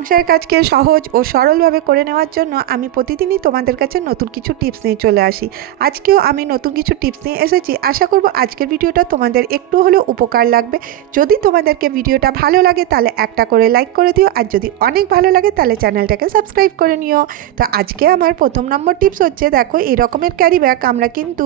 সংসারের কাজকে সহজ ও সরলভাবে করে নেওয়ার জন্য আমি প্রতিদিনই তোমাদের কাছে নতুন কিছু টিপস নিয়ে চলে আসি। আজকেও আমি নতুন কিছু টিপস নিয়ে এসেছি। আশা করব আজকের ভিডিওটা তোমাদের একটু হলেও উপকার লাগবে। যদি তোমাদেরকে ভিডিওটা ভালো লাগে তাহলে একটা করে লাইক করে দিও, আর যদি অনেক ভালো লাগে তাহলে চ্যানেলটাকে সাবস্ক্রাইব করে নিও। তো আজকে আমার প্রথম নম্বর টিপস হচ্ছে, দেখো এই রকমের ক্যারি ব্যাগ আমরা কিন্তু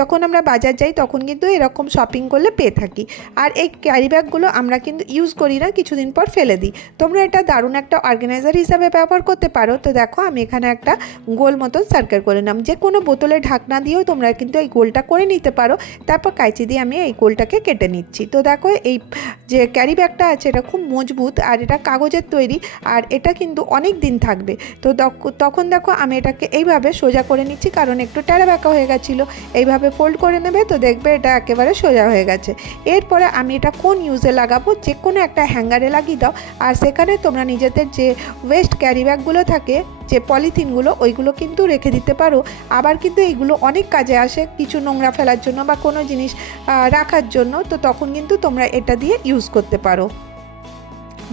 যখন আমরা বাজার যাই তখন কিন্তু এরকম শপিং করলে পেয়ে থাকি। আর এই ক্যারি ব্যাগগুলো আমরা কিন্তু ইউজ করি না, কিছুদিন পর ফেলে দিই। তোমরা এটা দারুণ একটা অর্গানাইজার হিসাবে ব্যবহার করতে পারো। তো দেখো আমি এখানে একটা গোল মতন সার্কেল করে নিলাম। যে কোনো বোতলের ঢাকনা দিয়েও তোমরা কিন্তু এই গোলটা করে নিতে পারো। তারপর কাঁচি দিয়ে আমি এই গোলটাকে কেটে নিচ্ছি। তো দেখো এই যে ক্যারি ব্যাগটা আছে এটা খুব মজবুত, আর এটা কাগজের তৈরি, আর এটা কিন্তু অনেক দিন থাকবে। তো তখন দেখো আমি এটাকে এইভাবে সোজা করে নিচ্ছি, কারণ একটু টেরা ব্যাকা হয়ে গেছিলো। এইভাবে ফোল্ড করে নেবে, তো দেখবে এটা একেবারে সোজা হয়ে গেছে। এরপরে আমি এটা কোন ইউজে লাগাবো, যে কোনো একটা হ্যাঙ্গারে লাগিয়ে দাও। আর সেখানে তোমরা নিজেদের যে ওয়েস্ট ক্যারি ব্যাগগুলো থাকে, যে পলিথিনগুলো, ওইগুলো কিন্তু রেখে দিতে পারো। আবার কিন্তু এইগুলো অনেক কাজে আসে, কিছু নোংরা ফেলার জন্য বা কোনো জিনিস রাখার জন্য। তো তখন কিন্তু তোমরা এটা দিয়ে ইউজ করতে পারো।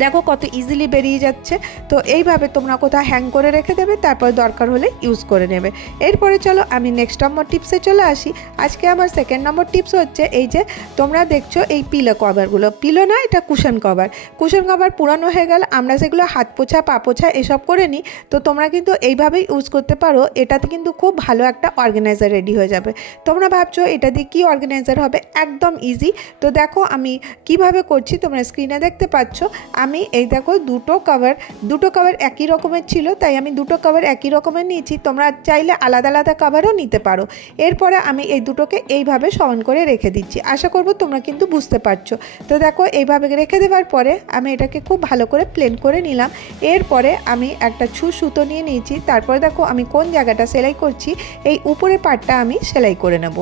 দেখো কত ইজিলি বেরিয়ে যাচ্ছে। তো এইভাবে তোমরা কোথাও হ্যাং করে রেখে দেবে, তারপর দরকার হলে ইউজ করে নেবে। এরপরে চলো আমি নেক্সট নম্বর টিপসে চলে আসি। আজকে আমার সেকেন্ড নম্বর টিপস হচ্ছে, এই যে তোমরা দেখছো এই পিলো কভারগুলো, পিলো না, এটা কুশন কভার। কুশন কভার পুরানো হয়ে গেলে আমরা সেগুলো হাত পোছা, পা পোছা এসব করে নিই। তো তোমরা কিন্তু এইভাবেই ইউজ করতে পারো। এটাতে কিন্তু খুব ভালো একটা অর্গানাইজার রেডি হয়ে যাবে। তোমরা ভাবছো এটা দিয়ে কী অর্গানাইজার হবে, একদম ইজি। তো দেখো আমি কিভাবে করছি তোমরা স্ক্রিনে দেখতে পাচ্ছ। আমি এই দেখো দুটো কভার একই রকমের ছিল, তাই আমি দুটো কভার একই রকমের নিয়েছি। তোমরা চাইলে আলাদা আলাদা কভারও নিতে পারো। এরপরে আমি এই দুটোকে এইভাবে সমান করে রেখে দিচ্ছি। আশা করব তোমরা কিন্তু বুঝতে পারছো। তো দেখো এইভাবে রেখে দেওয়ার পরে আমি এটাকে খুব ভালো করে প্লেন করে নিলাম। এরপরে আমি একটা সুতো নিয়ে নিয়েছি। তারপরে দেখো আমি কোন জায়গাটা সেলাই করছি, এই উপরের পার্টটা আমি সেলাই করে নেব।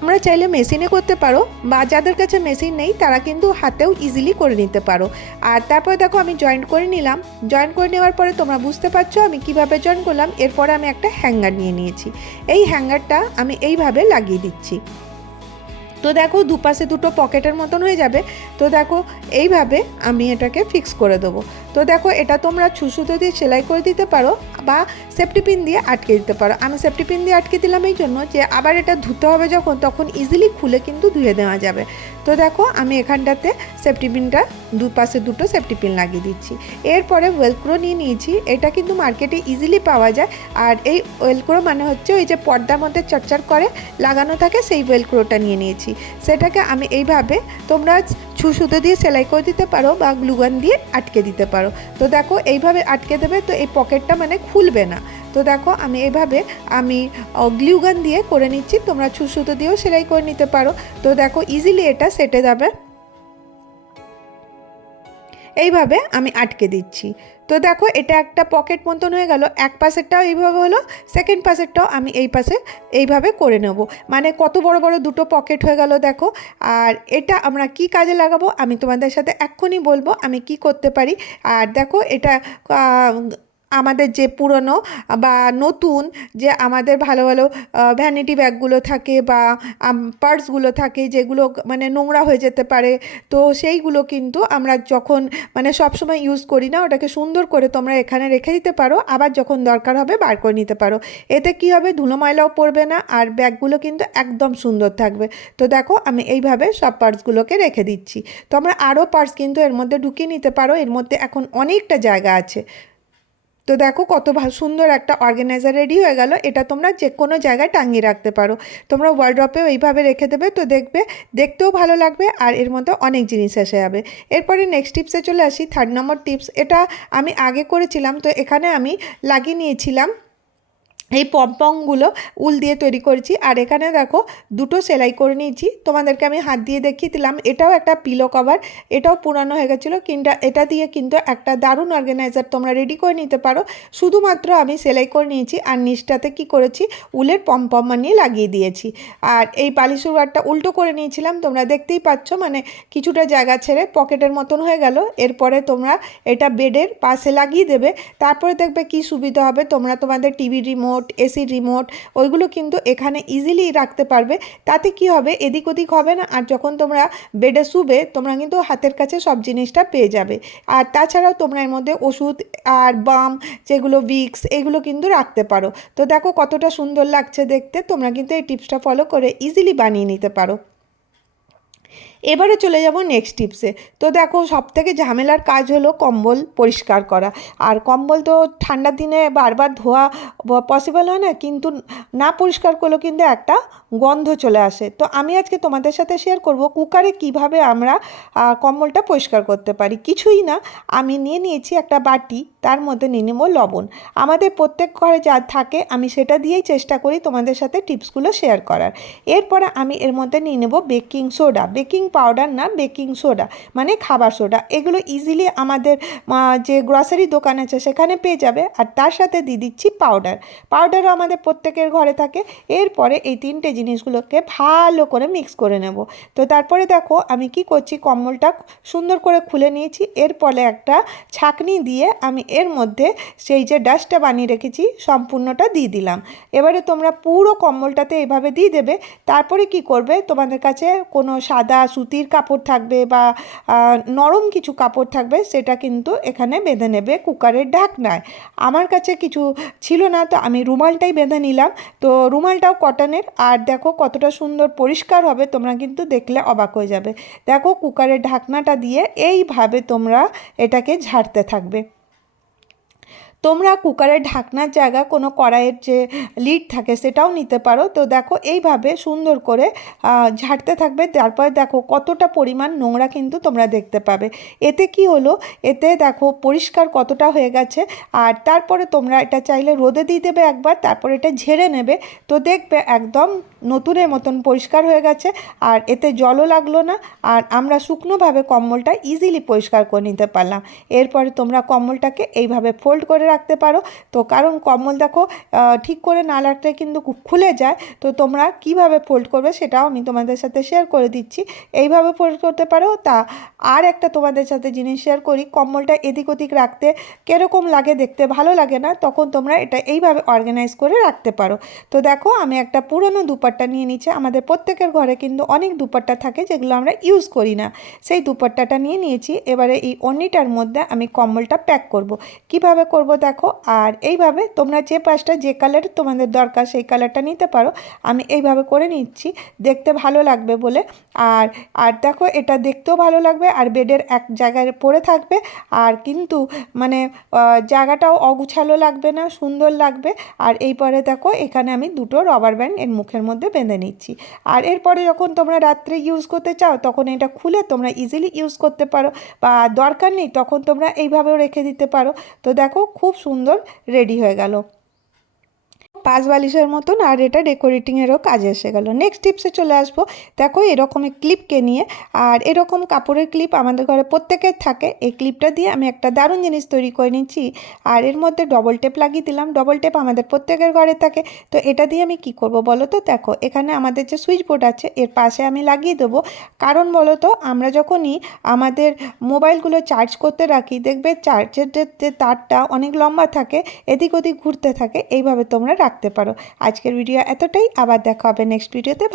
তোমরা চাইলে মেশিনে করতে পারো, বা যাদের কাছে মেশিন নেই তারা কিন্তু হাতেও ইজিলি করে নিতে পারো। আর তারপরে দেখো আমি জয়েন্ট করে নিলাম। জয়েন্ট করে নেওয়ার পরে তোমরা বুঝতে পারছো আমি কিভাবে জয়েন করলাম। এরপরে আমি একটা হ্যাঙ্গার নিয়ে নিয়েছি। এই হ্যাঙ্গারটা আমি এইভাবে লাগিয়ে দিচ্ছি। তো দেখো দুপাশে দুটো পকেটের মতন হয়ে যাবে। তো দেখো এইভাবে আমি এটাকে ফিক্স করে দেবো। তো দেখো এটা তোমরা সুতো দিয়ে সেলাই করে দিতে পারো, বা সেফটি পিন দিয়ে আটকে দিতে পারো। আমি সেফটি পিন দিয়ে আটকে দিলাম এই জন্য যে আবার এটা ধুতে হবে যখন, তখন ইজিলি খুলে কিন্তু ধুয়ে দেওয়া যাবে। তো দেখো আমি এখানটাতে সেফটি পিনটা দুপাশে দুটো সেফটি পিন লাগিয়ে দিচ্ছি। এরপরে ওয়েলক্রো নিয়ে নিয়েছি। এটা কিন্তু মার্কেটে ইজিলি পাওয়া যায়। আর এই ওয়েলক্রো মানে হচ্ছে ওই যে পর্দার মধ্যে চটচট করে লাগানো থাকে, সেই ওয়েলক্রোটা নিয়ে নিয়েছি। সেটাকে আমি এইভাবে তোমরা সুতো দিয়ে সেলাই করে দিতে পারো, বা গ্লুগান দিয়ে আটকে দিতে পারো। তো দেখো এইভাবে আটকে দেবে, তো এই পকেটটা খুলবে না। তো দেখো আমি এইভাবে গ্লুগান দিয়ে করে নিচ্ছি। তোমরা সুতো দিয়েও সেলাই করে নিতে পারো। তো দেখো ইজিলি এটা সেটে যাবে। এইভাবে আমি আটকে দিচ্ছি। তো দেখো এটা একটা পকেট মতন হয়ে গেল। এক পাশেরটাও এইভাবে হলো, সেকেন্ড পাশেরটাও আমি এই পাশে এইভাবে করে নেব। কত বড় বড় দুটো পকেট হয়ে গেল দেখো। আর এটা আমরা কি কাজে লাগাবো আমি তোমাদের সাথে এক্ষুনি বলবো আমি কি করতে পারি। আর দেখো এটা আমাদের যে পুরনো বা নতুন যে আমাদের ভালো ভালো ভ্যানিটি ব্যাগগুলো থাকে, বা পার্সগুলো থাকে, যেগুলো নোংরা হয়ে যেতে পারে। তো সেইগুলো কিন্তু আমরা যখন সবসময় ইউজ করি না, ওটাকে সুন্দর করে তোমরা এখানে রেখে দিতে পারো। আবার যখন দরকার হবে বার করে নিতে পারো। এতে কি হবে, ধুলো ময়লাও পড়বে না, আর ব্যাগগুলো কিন্তু একদম সুন্দর থাকবে। তো দেখো আমি এইভাবে সব পার্সগুলোকে রেখে দিচ্ছি। তোমরা আরও পার্স কিন্তু এর মধ্যে ঢুকিয়ে নিতে পারো, এর মধ্যে এখন অনেকটা জায়গা আছে। তো দেখো কত সুন্দর একটা অর্গানাইজার রেডি হয়ে গেল। এটা তোমরা যে কোনো জায়গায় টাঙিয়ে রাখতে পারো। তোমরা ওয়ার্ড্রপেও এইভাবে রেখে দেবে, তো দেখবে দেখতেও ভালো লাগবে, আর এর মধ্যে অনেক জিনিস এসে যাবে। এরপরে নেক্সট টিপসে চলে আসি। থার্ড নম্বর টিপস, এটা আমি আগে করেছিলাম। তো এখানে আমি লাগিয়ে নিয়েছিলাম এই পমপমগুলো, উল দিয়ে তৈরি করেছি। আর এখানে দেখো দুটো সেলাই করে নিয়েছি। তোমাদেরকে আমি হাত দিয়ে দেখিয়ে দিলাম। এটাও একটা পিলো কভার, এটাও পুরানো হয়ে গেছিলো, কিন্তু এটা দিয়ে কিন্তু একটা দারুণ অর্গানাইজার তোমরা রেডি করে নিতে পারো। শুধুমাত্র আমি সেলাই করে নিয়েছি, আর নিচটাতে কি করেছি, উলের পমপম বানিয়ে লাগিয়ে দিয়েছি। আর এই বালিশের ওয়ারটা উল্টো করে নিয়েছিলাম, তোমরা দেখতেই পাচ্ছ, কিছুটা জায়গা ছেড়ে পকেটের মতন হয়ে গেল। এরপরে তোমরা এটা বেডের পাশে লাগিয়ে দেবে। তারপরে দেখবে কি সুবিধা হবে, তোমরা তোমাদের টিভি রিমোট রিমোট, এসির রিমোট, ওইগুলো কিন্তু এখানে ইজিলি রাখতে পারবে। তাতে কি হবে, এদিক ওদিক হবে না, আর যখন তোমরা বেডে শুবে তোমরা কিন্তু হাতের কাছে সব জিনিসটা পেয়ে যাবে। আর তাছাড়াও তোমরা এর মধ্যে ওষুধ আর বাম যেগুলো ভিক্স এগুলো কিন্তু রাখতে পারো। তো দেখো কতটা সুন্দর লাগছে দেখতে। তোমরা কিন্তু এই টিপসটা ফলো করে ইজিলি বানিয়ে নিতে পারো। এবারে চলে যাব নেক্সট টিপসে। তো দেখো সবথেকে ঝামেলার কাজ হলো কম্বল পরিষ্কার করা। আর কম্বল তো ঠান্ডার দিনে বারবার ধোয়া পসিবল হয় না, কিন্তু না পরিষ্কার করলেও কিন্তু একটা গন্ধ চলে আসে। তো আমি আজকে তোমাদের সাথে শেয়ার করব কুকারে কিভাবে আমরা কম্বলটা পরিষ্কার করতে পারি। কিছুই না, আমি নিয়ে নিয়েছি একটা বাটি, তার মধ্যে নিয়ে নেব লবণ। আমাদের প্রত্যেক ঘরে যা থাকে আমি সেটা দিয়েই চেষ্টা করি তোমাদের সাথে টিপসগুলো শেয়ার করার। এরপরে আমি এর মধ্যে নিয়ে নেব বেকিং সোডা, বেকিং পাউডার না, বেকিং সোডা মানে খাবার সোডা। এগুলো ইজিলি আমাদের যে গ্রসারি দোকান আছে সেখানে পেয়ে যাবে। আর তার সাথে দিয়ে দিচ্ছি পাউডার, পাউডারও আমাদের প্রত্যেকের ঘরে থাকে। এরপরে এই তিনটে জিনিসগুলোকে ভালো করে মিক্স করে নেব। তো তারপরে দেখো আমি কি করছি, কম্বলটা সুন্দর করে খুলে নিয়েছি। এরপরে একটা ছাঁকনি দিয়ে আমি এর মধ্যে সেই যে ডাস্টটা বানিয়ে রেখেছি সম্পূর্ণটা দিয়ে দিলাম। এবারে তোমরা পুরো কম্বলটাতে এভাবে দিয়ে দেবে। তারপরে কি করবে, তোমাদের কাছে কোনো সাদা সুতির কাপড় থাকবে বা নরম কিছু কাপড় থাকবে, সেটা কিন্তু এখানে বেঁধে নেবে কুকারের ঢাকনায়। আমার কাছে কিছু ছিল না, তো আমি রুমালটাই বেঁধে নিলাম। তো রুমালটাও কটনের। আর দেখো কতটা সুন্দর পরিষ্কার হবে, তোমরা কিন্তু দেখলে অবাক হয়ে যাবে। দেখো কুকারের ঢাকনাটা দিয়ে এইভাবে তোমরা এটাকে ঝাড়তে থাকবে। তোমরা কুকারের ঢাকনার জায়গা কোনো কড়াইয়ের যে লিড থাকে সেটাও নিতে পারো। তো দেখো এইভাবে সুন্দর করে ঝাড়তে থাকবে। তারপরে দেখো কতটা পরিমাণ নোংরা কিন্তু তোমরা দেখতে পাবে। এতে কি হলো, এতে দেখো পরিষ্কার কতটা হয়ে গেছে। আর তারপরে তোমরা এটা চাইলে রোদে দিয়ে দেবে একবার, তারপরে এটা ঝেড়ে নেবে। তো দেখবে একদম নতুনের মতন পরিষ্কার হয়ে গেছে। আর এতে জলও লাগলো না, আর আমরা শুকনোভাবে কম্বলটা ইজিলি পরিষ্কার করে নিতে পারলাম। এরপরে তোমরা কম্বলটাকে এইভাবে ফোল্ড করে রাখতে পারো। তো কারণ কম্বল দেখো ঠিক করে না রাখলে কিন্তু খুলে যায়। তো তোমরা কিভাবে ফোল্ড করবে সেটাও আমি তোমাদের সাথে শেয়ার করে দিচ্ছি। এইভাবে ফোল্ড করতে পারো। তা আর একটা তোমাদের সাথে জিনিস শেয়ার করি, কম্বলটা এদিক ওদিক রাখতে কীরকম লাগে দেখতে, ভালো লাগে না, তখন তোমরা এটা এইভাবে অর্গানাইজ করে রাখতে পারো। তো দেখো আমি একটা পুরনো দুপাট্টা নিয়ে নিচ্ছি। আমাদের প্রত্যেকের ঘরে কিন্তু অনেক দুপাট্টা থাকে যেগুলো আমরা ইউজ করি না, সেই দুপাট্টাটা নিয়ে নিয়েছি। এবারে এই ওড়নিটার মধ্যে আমি কম্বলটা প্যাক করব। কিভাবে করব দেখো। আর এইভাবে তোমরা যে পাশটা যে কালার তোমাদের দরকার সেই কালারটা নিতে পারো। আমি এইভাবে করে নিচ্ছি, দেখতে ভালো লাগবে বলে। আর আর দেখো এটা দেখতেও ভালো লাগবে, আর বেডের এক জায়গায় পড়ে থাকবে। আর কিন্তু মানে জায়গাটাও অগুছালো লাগবে না, সুন্দর লাগবে। আর এইপরে দেখো এখানে আমি দুটো রবার ব্যান্ড এর মুখের মধ্যে বেঁধে নিচ্ছি। আর এরপরে যখন তোমরা রাত্রে ইউজ করতে চাও তখন এটা খুলে তোমরা ইজিলি ইউজ করতে পারো, বা দরকার নেই তখন তোমরা এইভাবেও রেখে দিতে পারো। তো দেখো খুব সুন্দর রেডি হয়ে গেল, পাঁচ বালিশের মতন। আর এটা ডেকোরেটিংয়েরও কাজে এসে গেল। নেক্সট টিপসে চলে আসবো। দেখো এরকমের ক্লিপকে নিয়ে, আর এরকম কাপড়ের ক্লিপ আমাদের ঘরে প্রত্যেকের থাকে। এই ক্লিপটা দিয়ে আমি একটা দারুণ জিনিস তৈরি করে নিচ্ছি। আর এর মধ্যে ডবল টেপ লাগিয়ে দিলাম। ডবল টেপ আমাদের প্রত্যেকের ঘরে থাকে। তো এটা দিয়ে আমি কি করব বলো তো। দেখো এখানে আমাদের যে সুইচ বোর্ড আছে এর পাশে আমি লাগিয়ে দেবো। কারণ বলো তো, আমরা যখনই আমাদের মোবাইলগুলো চার্জ করতে রাখি দেখবে চার্জের যে তারটা অনেক লম্বা থাকে, এদিক ওদিক ঘুরতে থাকে। এইভাবে তোমরা রাখতে পারো। আজকের ভিডিও এতটাই, আবার দেখা হবে নেক্সট ভিডিওতে।